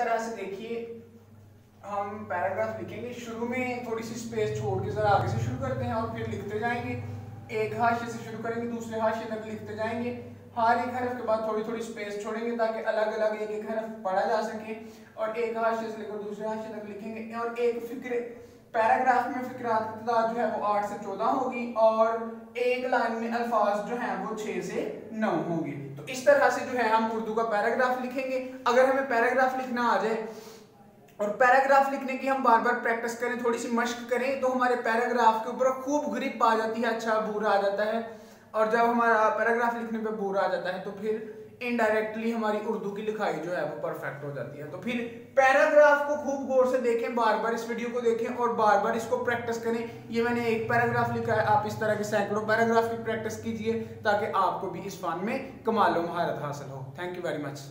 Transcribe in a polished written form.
तरह से देखिए हम पैराग्राफ लिखेंगे। शुरू में थोड़ी सी स्पेस छोड़ के जरा आगे से शुरू करते हैं और फिर लिखते जाएंगे। एक हाशिए से शुरू करेंगे, दूसरे हाशिए तक लिखते जाएंगे। हर एक हरफ के बाद थोड़ी थोड़ी स्पेस छोड़ेंगे ताकि अलग अलग एक एक हरफ पढ़ा जा सके, और एक हाशिए से लेकर दूसरे हाशिए तक लिखेंगे। और एक फिक्र पैराग्राफ में फिक्रात की तादाद जो है वो 8 से 14 होगी, और एक लाइन में अल्फाज जो हैं वो 6 से 9 होंगे। तो इस तरह से जो है हम उर्दू का पैराग्राफ लिखेंगे। अगर हमें पैराग्राफ लिखना आ जाए और पैराग्राफ लिखने की हम बार बार प्रैक्टिस करें, थोड़ी सी मश्क करें, तो हमारे पैराग्राफ के ऊपर खूब ग्रिप आ जाती है, अच्छा बूर आ जाता है। और जब हमारा पैराग्राफ लिखने पे बूर आ जाता है तो फिर इनडायरेक्टली हमारी उर्दू की लिखाई जो है वो परफेक्ट हो जाती है। तो फिर पैराग्राफ को खूब गौर से देखें, बार बार इस वीडियो को देखें और बार बार इसको प्रैक्टिस करें। ये मैंने एक पैराग्राफ लिखा है, आप इस तरह के सैकड़ों पैराग्राफ की प्रैक्टिस कीजिए ताकि आपको भी इस फन में कमाल व महारत हासिल हो। Thank you very much.